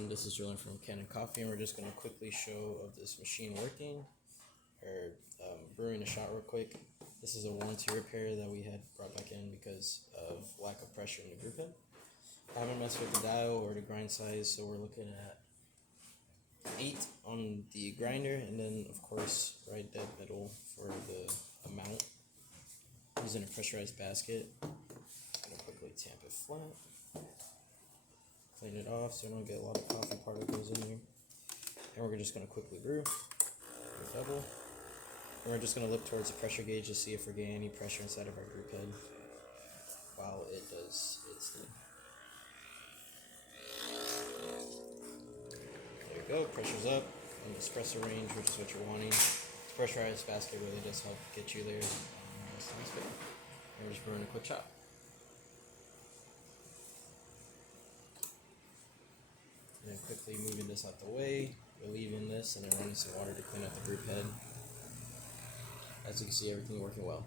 everyone, this is Julian from Kanen Coffee, and we're just going to quickly show of this machine working, or brewing a shot real quick. This is a warranty repair that we had brought back in because of lack of pressure in the brew pin. I haven't messed with the dial or the grind size, so we're looking at 8 on the grinder, and then of course right dead middle for the amount. Using a pressurized basket. I'm going to quickly tamp it flat. Clean it off so I don't get a lot of coffee particles in here. And we're just going to quickly brew. Double. And we're just going to look towards the pressure gauge to see if we're getting any pressure inside of our brew head while it does its thing. There we go, pressure's up on the espresso range, which is what you're wanting. This pressurized basket really does help get you there. And we're just brewing a quick chop. And then quickly moving this out the way, relieving this, and then running some water to clean out the brew head. As you can see, everything working well.